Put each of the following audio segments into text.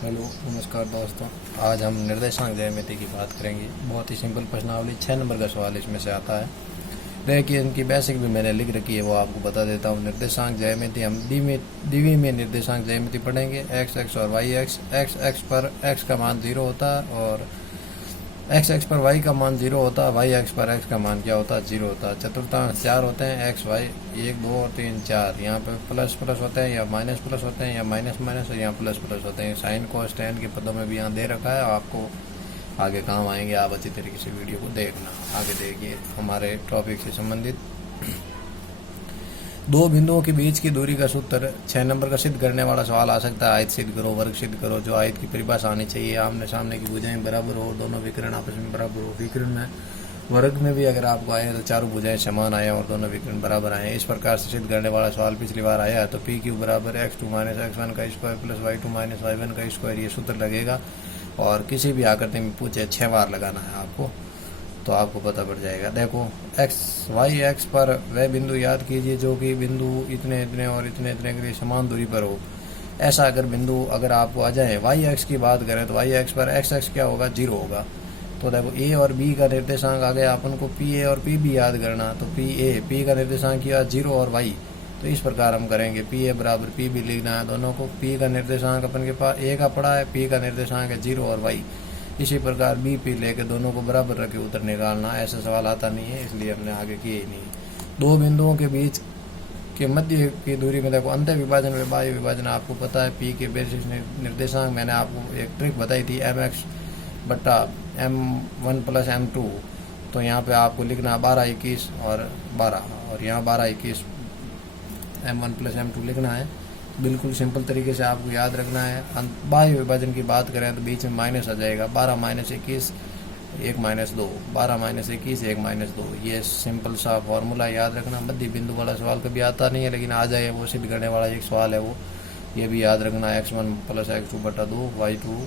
Hello नमस्कार दोस्तों। आज हम निर्देशांक ज्यामिति की बात करेंगे। बहुत ही सिंपल प्रश्नावली 6 नंबर का सवाल इसमें से आता है। देखिए इनकी बेसिक भी मैंने लिख रखी है, वो आपको बता देता हूँ। निर्देशांक ज्यामिति हम द्विमीय में निर्देशांक ज्यामिति पढ़ेंगे। एक्स एक्स और वाई एक्स। एक्स एक्स पर एक्स का मान 0 होता है और एक्स एक्स पर वाई का मान 0 होता है। वाई एक्स पर एक्स का मान क्या होता है? 0 होता है। चतुर्थांश 4 होते हैं। एक्स वाई 1 2 और 3 4। यहाँ पे प्लस प्लस होते हैं या माइनस प्लस होते हैं या माइनस माइनस और यहाँ प्लस प्लस होते हैं। साइन कोस टेन के पदों में भी यहाँ दे रखा है, आपको आगे काम आएंगे। आप अच्छी तरीके से वीडियो को देखना। आगे देखिए हमारे टॉपिक से संबंधित दो बिंदुओं के बीच की दूरी का सूत्र 6 नंबर का सिद्ध करने वाला सवाल आ सकता है। आयत सिद्ध करो, वर्ग सिद्ध करो। जो आयत की परिभाषा आनी चाहिए, आमने सामने की भुजाएं बराबर हो, दोनों विकर्ण आपस में बराबर हो। विकर्ण में वर्ग में भी अगर आपको आए तो चारों भुजाएं समान आए और दोनों विकर्ण बराबर आए। इस प्रकार से सिद्ध करने वाला सवाल पिछली बार आया है। तो पी क्यू बराबर x2 माइनस x1 का square plus y2 minus y1 का स्क्वायर, ये सूत्र लगेगा। और किसी भी आकृति में पूछे 6 बार लगाना है आपको, तो आपको पता पड़ जाएगा। देखो एक्स वाई एक्स पर वह बिंदु याद कीजिए जो कि बिंदु इतने इतने और इतने इतने के लिए समान दूरी पर हो। ऐसा अगर बिंदु अगर आपको आ जाए। वाई एक्स की बात करें तो वाई एक्स पर एक्स एक्स क्या होगा? 0 होगा। तो देखो ए और बी का निर्देशांक आ गया। अपन को पी ए और पी बी याद करना। तो पी का निर्देशांक किया 0 और वाई। तो इस प्रकार हम करेंगे। पी ए बराबर पी बी लिखना है दोनों को। पी का निर्देशांक अपन के पास ए का पड़ा है, पी का निर्देशांक है 0 और वाई। इसी प्रकार बी पी लेके दोनों को बराबर रख के उत्तर निकालना। ऐसा सवाल आता नहीं है, इसलिए हमने आगे किए ही नहीं। दो बिंदुओं के बीच के मध्य की दूरी में देखो अंत्य विभाजन व बाह्य विभाजन आपको पता है। पी के बेसिस निर्देशांक मैंने आपको एक ट्रिक बताई थी, mx बट्टा m1 प्लस m2। तो यहाँ पे आपको लिखना 12 21 और 12 और यहाँ 12 21 m1 प्लस m2 लिखना है। बिल्कुल सिंपल तरीके से आपको याद रखना है। बाह्य विभाजन की बात करें तो बीच में माइनस आ जाएगा। 12 माइनस 21 1 माइनस 2, 12 माइनस 21 1 माइनस 2। ये सिंपल सा फॉर्मूला याद रखना। मध्य बिंदु वाला सवाल कभी आता नहीं है, लेकिन आ जाए वो सिद्ध करने वाला एक सवाल है, वो ये भी याद रखना। x1 प्लस x2 बटा 2, y2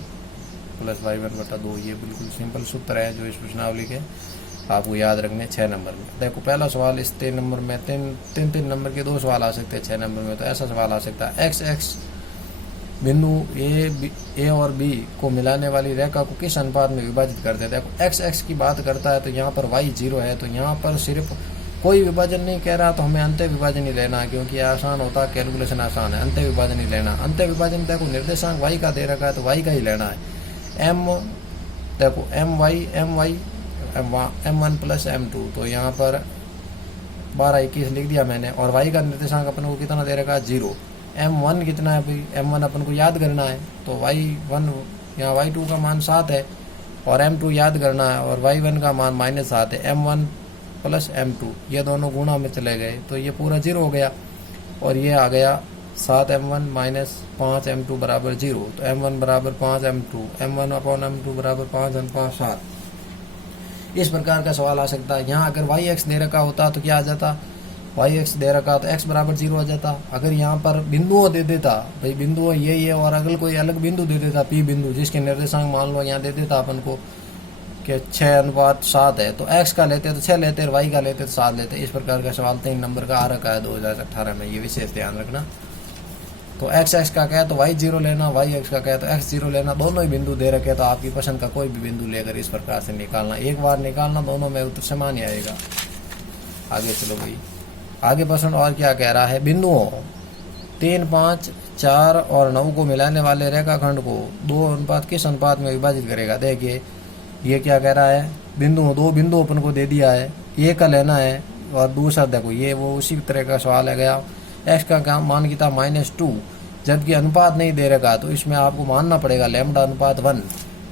प्लस y1 बटा 2। ये बिल्कुल सिंपल सूत्र है जो इस प्रश्नावली के आपको याद रखने 6 नंबर में। देखो पहला सवाल इस 3 नंबर में, तीन नंबर के 2 सवाल आ सकते हैं 6 नंबर में। तो ऐसा सवाल आ सकता है, एक्स एक्स बिंदु ए और बी को मिलाने वाली रेखा को किस अनुपात में विभाजित करते हैं? देखो एक्स एक्स की बात करता है तो यहाँ पर वाई 0 है, तो यहाँ पर सिर्फ कोई विभाजन नहीं कह रहा, तो हमें अंत्य विभाजन ही लेना है, क्योंकि आसान होता है, कैलकुलेशन आसान है। अंत्य विभाजन ही लेना। अंत्य विभाजन देखो निर्देशांक वाई का दे रखा है तो वाई का ही लेना है। एम देखो M Y m1 plus m2। तो यहाँ पर 12 21 लिख दिया मैंने। और y का निर्देशांक अपन को कितना दे रखा है? 0। m1 कितना है भाई? m1 अपन को याद करना है, तो y1 यहाँ y2 का मान 7 है और m2 याद करना है और y1 का मान -7 है। m1 प्लस m2 ये दोनों गुणा में चले गए तो ये पूरा 0 हो गया और ये आ गया 7m1 माइनस 5m2 बराबर 0। तो m1 बराबर 5m2, m1 अपॉन m2 बराबर 5 और 5 7। इस प्रकार का सवाल आ सकता है। यहाँ अगर वाई एक्स दे रखा होता तो क्या आ जाता? वाई एक्स दे रखा तो एक्स बराबर 0 आ जाता। अगर यहाँ पर बिंदुओं दे देता, भाई बिंदु ये और अगर कोई अलग बिंदु दे देता, पी बिंदु, जिसके निर्देशांक मान लो यहाँ दे देता अपन को कि 6:7 है, तो एक्स का लेते तो 6 लेते और वाई का लेते तो 7 लेते। इस प्रकार का सवाल 3 नंबर का आ रखा है 2018 में, ये विशेष ध्यान रखना। तो एक्स एक्स का कहे तो वाई 0 लेना, वाई एक्स का कहे तो एक्स 0 लेना। दोनों ही बिंदु दे रखे तो आपकी पसंद का कोई भी बिंदु लेकर इस प्रकार से निकालना। एक बार निकालना, दोनों में उत्तर समान ही आएगा। आगे चलो भाई, आगे प्रश्न और क्या कह रहा है? बिंदुओं 3 5 4 और 9 को मिलाने वाले रेखाखंड को 2 अनुपात किस अनुपात में विभाजित करेगा? देखिए ये क्या कह रहा है? दो बिंदु अपन को दे दिया है, ए का लेना है और दूसरा देखो ये वो उसी तरह का सवाल है गया। एक्स का मान कितना? -2, जबकि अनुपात नहीं दे रखा तो इसमें आपको मानना पड़ेगा लैम्डा अनुपात 1।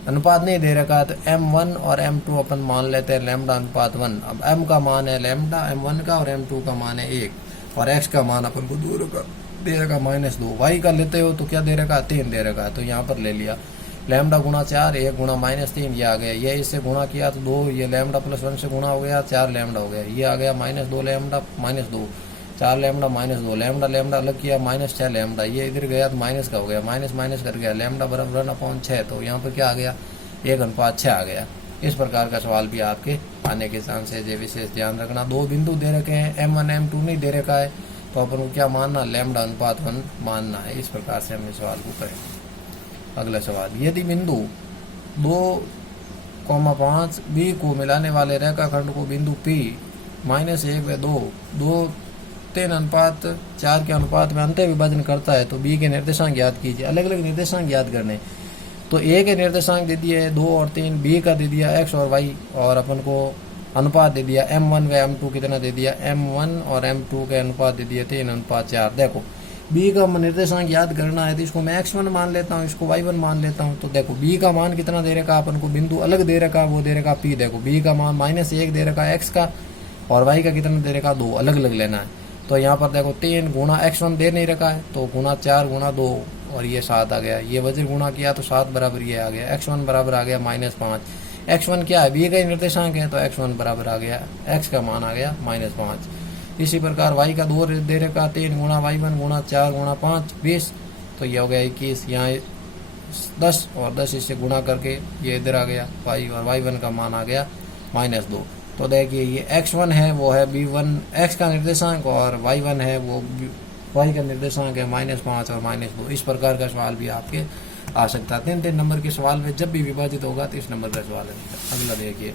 अनुपात नहीं दे रखा तो m1 और m2 अपन मान लेते हैं लैम्डा अनुपात 1। अब m का मान है लैम्डा m1 का और m2 का मान है 1 और x का मान अपन को 2 दे रखा -2। y का लेते हो तो क्या दे रखा? 3 दे रखा, तो यहाँ पर ले लिया लैम्डा गुणा 4 1 गुणा -3, ये आ गया। ये इससे गुणा किया तो 2, ये लैम्डा प्लस 1 से गुणा हो गया 4 लैम्डा हो गया। ये आ गया -2 लैम्डा -2, 4 लैम्डा -2 लैम्डा, लैम्डा अलग किया -6 लैम्डा। ये इधर गया तो माइनस का हो गया, माइनस माइनस कर गया, लैम्डा बराबर 1/6। तो यहाँ पर क्या आ गया? 1:6 आ गया। इस प्रकार का सवाल भी आपके आने के चांस है, ये विशेष ध्यान रखना। 2 बिंदु दे रखे हैं, m1 m2 नहीं दे रखा है, तो अपन को क्या मानना? लैम्डा अनुपात 1 मानना है। इस प्रकार से हम इस सवाल को करेंगे। अगला सवाल, यदि बिंदु 2,5 बी को मिलाने वाले रेखाखंड को बिंदु P -1 व 2 3:4 के अनुपात में अंत्य विभाजन करता है तो बी के निर्देशांक ज्ञात कीजिए। अलग अलग निर्देशांक ज्ञात करने, तो ए के निर्देशांक दे दिए 2 और 3, बी का दे दिया x और y, और अपन को अनुपात दे दिया m1 व m2 कितना दे दिया, m1 और m2 के अनुपात दे दिए 3:4। देखो b का निर्देशांक याद करना है तो इसको मैं x1 मान लेता हूँ, इसको y1 मान लेता हूँ। तो देखो b का मान कितना दे रखा अपन को, बिंदु अलग दे रखा, वो दे रखा P। देखो b का मान -1 दे रखा x का, और y का कितना दे रखा 2, अलग अलग लेना है। तो यहाँ पर देखो 3 गुणा x1 दे नहीं रखा है, तो गुणा 4 गुणा 2 और ये 7 आ गया। ये वज्र गुणा किया तो 7 बराबर ये आ गया, x1 बराबर आ गया -5। x1 क्या है, b का निर्देशांक है, तो x1 बराबर आ गया, x का मान आ गया -5। इसी प्रकार y का 2 दे रखा, 3 गुणा y1 गुणा 4 गुणा 5 20, तो ये हो गया 21। यहाँ 10 और 10 इससे गुणा करके ये इधर आ गया y, और y1 का मान आ गया -2। तो देखिए ये x1 है वो है b1 x का निर्देशांक, और y1 है वो y का निर्देशांक है -5 और -2। इस प्रकार का सवाल भी आपके आ सकता है। 3 नंबर के सवाल में जब भी विभाजित होगा तो इस नंबर का सवाल है। अगला देखिए,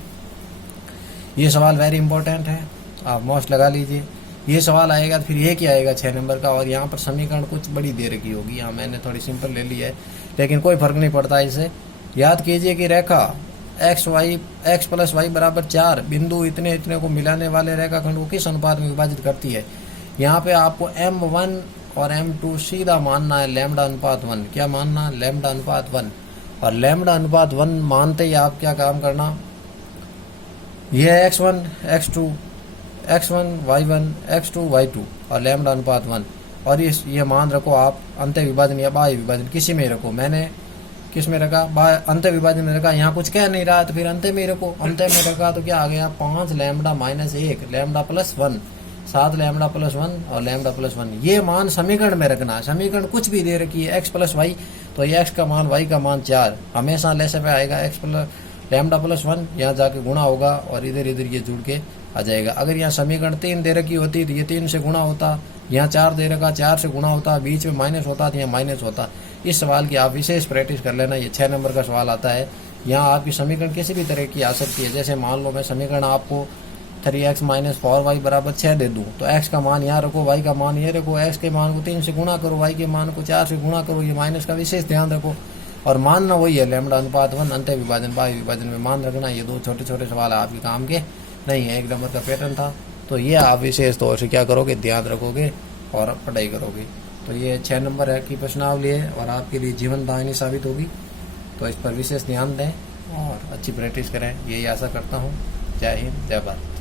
ये सवाल वेरी इंपॉर्टेंट है, आप मोस्ट लगा लीजिए। ये सवाल आएगा तो फिर ये क्या आएगा 6 नंबर का, और यहाँ पर समीकरण कुछ बड़ी दे रखी होगी। यहाँ मैंने थोड़ी सिंपल ले ली है, लेकिन कोई फर्क नहीं पड़ता इसे। याद कीजिए कि रेखा x + y बराबर 4 बिंदु इतने इतने को मिलाने वाले रेखाखंड को किस अनुपात में विभाजित करती है। यहाँ पे आपको m1 और m2 सीधा मानना है λ/1। क्या मानना, λ/1। और λ/1 मानते ही आप क्या काम करना, यह x1 x2 x1 y1 x2 y2 और λ/1, और ये मान रखो आप अंत्य विभाजन या बाह्य विभाजन किसी में रखो। मैंने किस में रखा, अंत्य विभाजन में रखा। यहाँ कुछ कह नहीं रहा तो फिर अंत्य में रखो। अंत्य में रखा तो क्या आ गया 5 λ - 1 λ+1 7 λ+1 और λ+1। ये मान समीकरण में रखना है। समीकरण कुछ भी दे रखी है x + y, तो ये x का मान y का मान 4 हमेशा लेसे पे आएगा। x λ+1 यहाँ जाके गुणा होगा और इधर इधर ये जुड़ के आ जाएगा। अगर यहाँ समीकरण 3 दे रखी होती तो ये 3 से गुणा होता, यहाँ 4 दे रखा 4 से गुणा होता, बीच में माइनस होता तो यहाँ माइनस होता। इस सवाल की आप विशेष प्रैक्टिस कर लेना। ये 6 नंबर का सवाल आता है। यहाँ आपकी समीकरण किसी भी तरह की आ सकती है। जैसे मान लो मैं समीकरण आपको 3x - 4y बराबर 6 दे दूँ, तो x का मान यहाँ रखो, y का मान ये रखो, x के मान को 3 से गुणा करो, y के मान को 4 से गुणा करो। ये माइनस का विशेष ध्यान रखो, और मानना वही है λ/1 अंत्य विभाजन बाह्य विभाजन में मान रखना। ये 2 छोटे छोटे सवाल आपके काम के नहीं है, 1 नंबर का पैटर्न था। तो ये आप विशेष तौर से क्या करोगे, ध्यान रखोगे और पढ़ाई करोगे। तो ये 6 नंबर है की प्रश्नावली है और आपके लिए जीवन दायिनी साबित होगी। तो इस पर विशेष ध्यान दें और अच्छी प्रैक्टिस करें, यही आशा करता हूँ। जय हिंद, जय भारत।